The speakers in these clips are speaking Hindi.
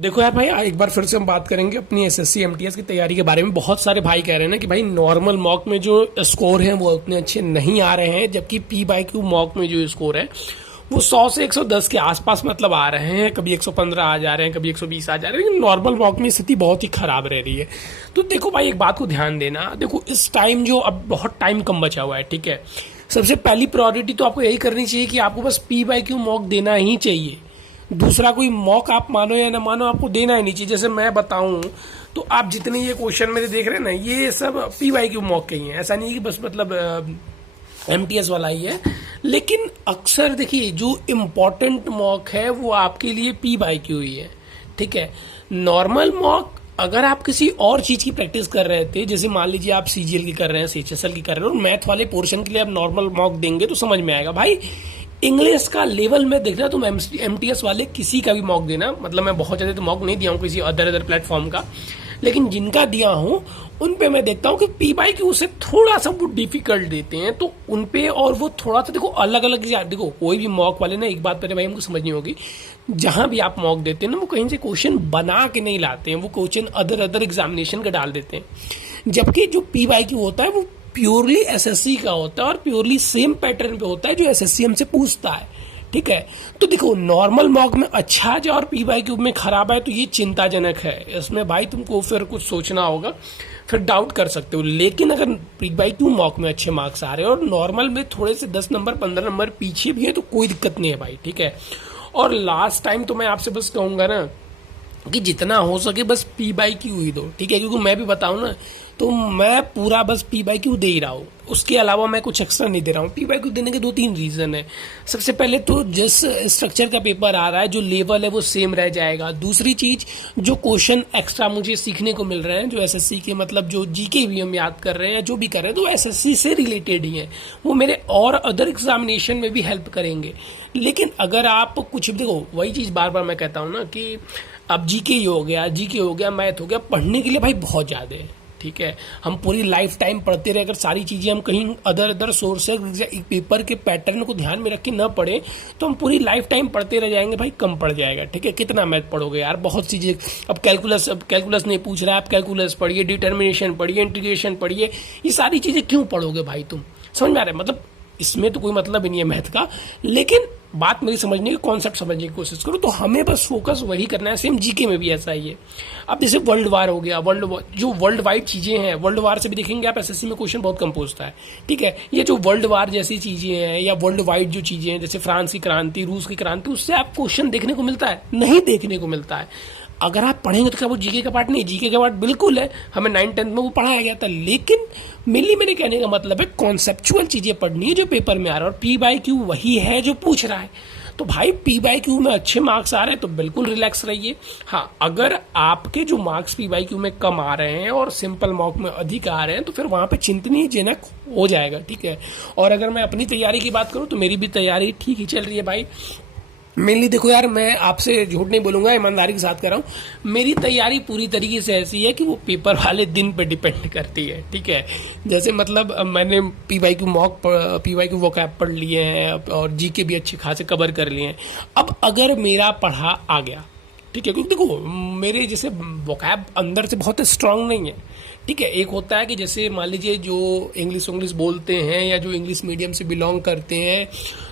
देखो यार भाई, एक बार फिर से हम बात करेंगे अपनी एसएससी एमटीएस की तैयारी के बारे में। बहुत सारे भाई कह रहे हैं ना कि भाई नॉर्मल मॉक में जो स्कोर हैं वो उतने अच्छे नहीं आ रहे हैं, जबकि पी बाई क्यू मॉक में जो स्कोर है वो 100 से 110 के आसपास मतलब आ रहे हैं। कभी 115 आ जा रहे हैं, कभी 120 आ जा रहे हैं, लेकिन नॉर्मल मॉक में स्थिति बहुत ही खराब रह रही है। तो देखो भाई, एक बात को ध्यान देना। देखो इस टाइम जो अब बहुत टाइम कम बचा हुआ है, ठीक है, सबसे पहली प्रायोरिटी तो आपको यही करनी चाहिए कि आपको बस पी बाई क्यू मॉक देना ही चाहिए। दूसरा कोई मॉक आप मानो या ना मानो, आपको देना ही नहीं चाहिए। जैसे मैं बताऊं तो आप जितने ये क्वेश्चन मेरे देख रहे हैं ना, ये सब पी वाई क्यू मॉक के ही हैं। ऐसा नहीं है कि बस मतलब एमटीएस वाला ही है, लेकिन अक्सर देखिए जो इम्पोर्टेंट मॉक है वो आपके लिए पी वाई क्यू ही है, ठीक है। नॉर्मल मॉक अगर आप किसी और चीज की प्रैक्टिस कर रहे थे, जैसे मान लीजिए आप सीजीएल की कर रहे हैं, सीएचएसएल की कर रहे हैं, और मैथ वाले पोर्शन के लिए आप नॉर्मल मॉक देंगे तो समझ में आएगा। भाई इंग्लिश का लेवल में देखना, तुम एमटीएस वाले किसी का भी मॉक देना, मतलब मैं बहुत ज्यादा तो मॉक नहीं दिया हूँ किसी अदर प्लेटफॉर्म का, लेकिन जिनका दिया हूँ उन पे मैं देखता हूँ कि पी बाई क्यू से थोड़ा सा वो डिफिकल्ट देते हैं, तो उन पे और वो थोड़ा सा देखो अलग अलग। देखो कोई भी मॉक वाले ना, एक बात पहले भाई हमको समझनी होगी, जहां भी आप मॉक देते हैं ना, वो कहीं से क्वेश्चन बना के नहीं लाते हैं, वो क्वेश्चन अदर एग्जामिनेशन का डाल देते हैं। जबकि जो पी बाई क्यू होता है वो प्योरली एसएससी का होता है और प्योरली सेम पैटर्न पे होता है जो एसएससी हमसे पूछता है, ठीक है। तो देखो नॉर्मल मॉक में अच्छा जाए और पी बाई क्यू में खराब है तो ये चिंताजनक है। इसमें भाई तुमको फिर कुछ सोचना होगा, फिर डाउट कर सकते हो। लेकिन अगर पी बाई क्यू मॉक में अच्छे मार्क्स आ रहे हैं और नॉर्मल में थोड़े से 10 नंबर 15 नंबर पीछे भी है तो कोई दिक्कत नहीं है भाई, ठीक है। और लास्ट टाइम तो मैं आपसे बस कहूंगा ना कि जितना हो सके बस पी बाई क्यू ही दो, ठीक है। क्योंकि मैं भी बताऊं ना तो मैं पूरा बस पी बाई क्यू दे ही रहा हूँ, उसके अलावा मैं कुछ एक्स्ट्रा नहीं दे रहा हूँ। पी बाई क्यू देने के 2-3 रीजन है। सबसे पहले तो जिस स्ट्रक्चर का पेपर आ रहा है, जो लेवल है वो सेम रह जाएगा। दूसरी चीज, जो क्वेश्चन एक्स्ट्रा मुझे सीखने को मिल रहे हैं, जो एसएससी के मतलब जो जीके भी हम याद कर रहे हैं, जो भी कर रहे हैं, तो एसएससी से रिलेटेड ही है, वो मेरे और अदर एग्जामिनेशन में भी हेल्प करेंगे। लेकिन अगर आप कुछ देखो, वही चीज बार बार मैं कहता हूँ ना कि अब जीके हो गया, मैथ हो गया, पढ़ने के लिए भाई बहुत ज्यादा है, ठीक है। हम पूरी लाइफ टाइम पढ़ते रहे, अगर सारी चीजें हम कहीं अदर सोर्सेज पेपर के पैटर्न को ध्यान में रख के न पढ़े तो हम पूरी लाइफ टाइम पढ़ते रह जाएंगे भाई, कम पड़ जाएगा, ठीक है। कितना मैथ पढ़ोगे यार, बहुत चीजें। अब कैलकुलस नहीं पूछ रहा है, आप कैलकुलस पढ़िए, डिटर्मिनेशन पढ़िए, इंटीग्रेशन पढ़िए, ये सारी चीजें क्यों पढ़ोगे भाई तुम? समझ में आ रहा है? मतलब इसमें तो कोई मतलब ही नहीं है मैथ का, लेकिन बात मेरी समझने की, कॉन्सेप्ट समझने की कोशिश करो। तो हमें बस फोकस वही करना है। सेम जीके में भी ऐसा ही है। अब जैसे वर्ल्ड वार हो गया, जो वर्ल्ड वाइड चीजें हैं, वर्ल्ड वार से भी देखेंगे आप, एसएससी में क्वेश्चन बहुत कम पूछता है, ठीक है। ये जो वर्ल्ड वार जैसी चीजें हैं या वर्ल्ड वाइड जो चीजें हैं, जैसे फ्रांस की क्रांति, रूस की क्रांति, उससे आप क्वेश्चन देखने को मिलता है? नहीं देखने को मिलता है। अगर आप पढ़ेंगे तो क्या वो जीके का पार्ट नहीं? जीके का पार्ट बिल्कुल है, हमें 9th-10th में वो पढ़ाया गया था। लेकिन मेनली मेरे कहने का मतलब है कॉन्सेप्चुअल चीजें पढ़नी है जो पेपर में आ रहा है, और पी बाई क्यू वही है जो पूछ रहा है। तो भाई पी बाई क्यू में अच्छे मार्क्स आ रहे हैं तो बिल्कुल रिलैक्स रहिए। हाँ, अगर आपके जो मार्क्स पी बाई क्यू में कम आ रहे हैं और सिंपल मॉक में अधिक आ रहे हैं तो फिर वहां पे चिंतनीयजनक हो जाएगा, ठीक है। और अगर मैं अपनी तैयारी की बात करूं तो मेरी भी तैयारी ठीक ही चल रही है भाई। मेनली देखो यार, मैं आपसे झूठ नहीं बोलूंगा, ईमानदारी के साथ कर रहा हूँ, मेरी तैयारी पूरी तरीके से ऐसी है कि वो पेपर वाले दिन पे डिपेंड करती है, ठीक है। जैसे मतलब मैंने पी वाई क्यू वोकैब पढ़ लिए हैं और जीके भी अच्छे खासे कवर कर लिए हैं। अब अगर मेरा पढ़ा आ गया, ठीक है, क्योंकि देखो मेरे जैसे वोकैब अंदर से बहुत स्ट्रांग नहीं है, ठीक है। एक होता है कि जैसे मान लीजिए जो इंग्लिश बोलते हैं या जो इंग्लिश मीडियम से बिलोंग करते हैं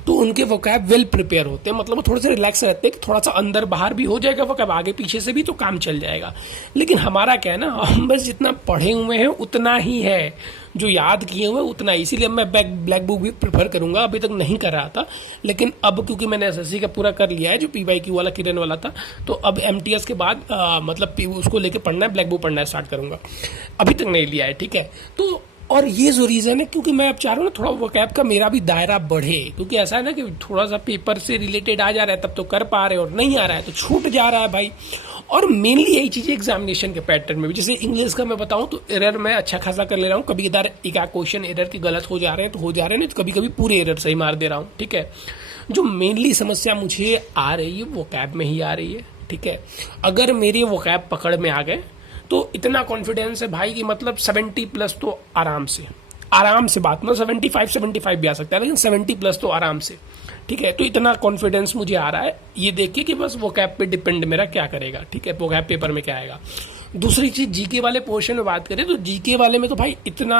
तो उनके वोकैब वेल प्रिपेयर होते हैं, मतलब वो थोड़े से रिलैक्स रहते हैं कि थोड़ा सा अंदर बाहर भी हो जाएगा वोकैब, आगे पीछे से भी तो काम चल जाएगा। लेकिन हमारा क्या है ना, हम बस जितना पढ़े हुए हैं उतना ही है, जो याद किए हुए उतना ही। इसीलिए मैं ब्लैक बुक भी प्रेफर करूंगा। अभी तक नहीं कर रहा था, लेकिन अब क्योंकि मैंने एसएससी का पूरा कर लिया है, जो पी वाई क्यू वाला किरण वाला था, तो अब एमटीएस के बाद मतलब उसको लेके पढ़ना है, ब्लैक बुक पढ़ना है स्टार्ट करूंगा। अभी तक नहीं लिया है, ठीक है। तो और ये जो रीजन है, क्योंकि मैं अब चाह रहा हूँ ना थोड़ा वोकैब का मेरा भी दायरा बढ़े, क्योंकि ऐसा है ना कि थोड़ा सा पेपर से रिलेटेड आ जा रहा है तब तो कर पा रहे, और नहीं आ रहा है तो छूट जा रहा है भाई। और मेनली यही चीजें एग्जामिनेशन के पैटर्न में भी, जैसे इंग्लिश का मैं बताऊं तो एरर मैं अच्छा खासा कर ले रहा हूँ, कभी कभार एक क्वेश्चन एरर के गलत हो जा रहे हैं तो हो जा रहे हैं, नहीं तो कभी कभी पूरे एरर सही मार दे रहा हूँ, ठीक है। जो मेनली समस्या मुझे आ रही है वोकैब में ही आ रही है, ठीक है। अगर मेरे वोकैब पकड़ में आ गए तो इतना कॉन्फिडेंस है भाई कि मतलब 70+ तो आराम से बात, मतलब 75 भी आ सकता है, लेकिन 70+ तो आराम से, ठीक है, तो इतना कॉन्फिडेंस मुझे आ रहा है ये देख के कि बस वो कैप पे डिपेंड मेरा क्या करेगा, ठीक है, वो कैप पेपर में क्या आएगा। दूसरी चीज जीके वाले पोर्शन में बात करें तो जीके वाले में तो भाई इतना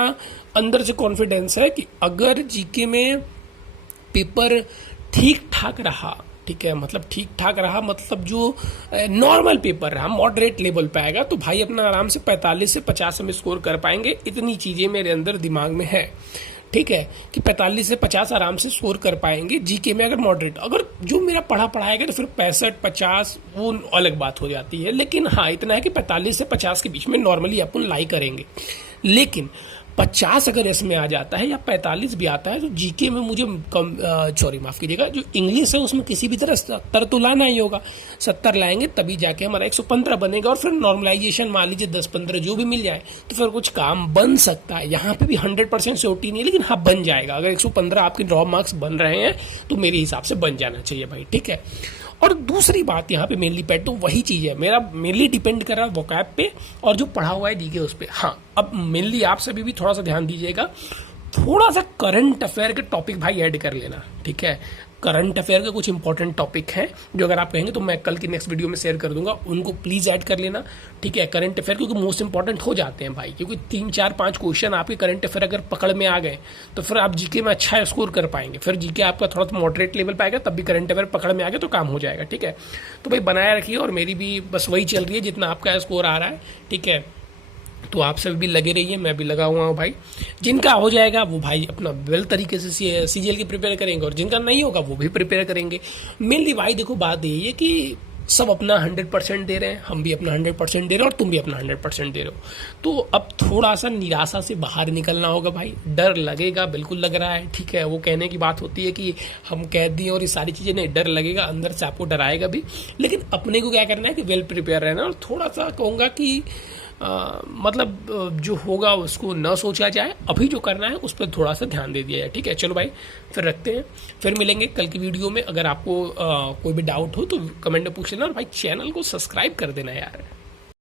अंदर से कॉन्फिडेंस है कि अगर जीके में पेपर ठीक ठाक रहा, ठीक है, मतलब ठीक ठाक रहा, मतलब जो नॉर्मल पेपर रहा, मॉडरेट लेवल पे आएगा, तो भाई अपना आराम से 45 से 50 में स्कोर कर पाएंगे। इतनी चीजें मेरे अंदर दिमाग में है, ठीक है, कि 45 से 50 आराम से स्कोर कर पाएंगे जीके में अगर मॉडरेट। अगर जो मेरा पढ़ा पढ़ाएगा तो फिर 65-50 वो अलग बात हो जाती है, लेकिन हाँ इतना है कि 45 से 50 के बीच में नॉर्मली अपन लाई करेंगे। लेकिन 50 अगर इसमें आ जाता है या 45 भी आता है तो जीके में मुझे सॉरी माफ कीजिएगा, जो इंग्लिश है उसमें किसी भी तरह 70 तो लाना ही होगा। 70 लाएंगे तभी जाके हमारा 115 बनेगा, और फिर नॉर्मलाइजेशन मान लीजिए 10-15 जो भी मिल जाए तो फिर कुछ काम बन सकता है। यहाँ पे भी 100% श्योरिटी नहीं है, लेकिन हाँ बन जाएगा। अगर 115 आपके ड्रॉप मार्क्स बन रहे हैं तो मेरे हिसाब से बन जाना चाहिए भाई, ठीक है। और दूसरी बात यहाँ पे मेनली पैट तो वही चीज है, मेरा मेनली डिपेंड कर रहा है वोकैब पे और जो पढ़ा हुआ है जीके उस पे। हाँ अब मेनली आप सभी भी थोड़ा सा ध्यान दीजिएगा, थोड़ा सा करंट अफेयर के टॉपिक भाई ऐड कर लेना, ठीक है। करंट अफेयर के कुछ इंपॉर्टेंट टॉपिक हैं जो अगर आप कहेंगे तो मैं कल की नेक्स्ट वीडियो में शेयर कर दूंगा, उनको प्लीज ऐड कर लेना, ठीक है। करंट अफेयर क्योंकि मोस्ट इंपॉर्टेंट हो जाते हैं भाई, क्योंकि 3-4-5 क्वेश्चन आपके करंट अफेयर अगर पकड़ में आ गए तो फिर आप जीके में अच्छा स्कोर कर पाएंगे। फिर जीके आपका थोड़ा सा मॉडरेट लेवल पे आएगा, तब भी करंट अफेयर पकड़ में आ गए तो काम हो जाएगा, ठीक है। तो भाई बनाए रखिए, और मेरी भी बस वही चल रही है जितना आपका स्कोर आ रहा है, ठीक है। तो आप सभी भी लगे रहिए, मैं भी लगा हुआ हूँ भाई। जिनका हो जाएगा वो भाई अपना वेल तरीके से सीजीएल की प्रिपेयर करेंगे, और जिनका नहीं होगा वो भी प्रिपेयर करेंगे। मेनली भाई देखो बात यही है कि सब अपना 100% दे रहे हैं, हम भी अपना 100% दे रहे हैं, और तुम भी अपना 100% दे रहे हो। तो अब थोड़ा सा निराशा से बाहर निकलना होगा भाई। डर लगेगा, बिल्कुल लग रहा है, ठीक है। वो कहने की बात होती है कि हम कह दिए और ये सारी चीज़ें, नहीं, डर लगेगा, अंदर से आपको डराएगा भी, लेकिन अपने को क्या करना है कि वेल प्रिपेयर रहना। और थोड़ा सा कहूँगा कि मतलब जो होगा उसको न सोचा जाए, अभी जो करना है उस पर थोड़ा सा ध्यान दे दिया जाए, ठीक है। चलो भाई फिर रखते हैं, फिर मिलेंगे कल की वीडियो में। अगर आपको कोई भी डाउट हो तो कमेंट में पूछ लेना, और भाई चैनल को सब्सक्राइब कर देना यार।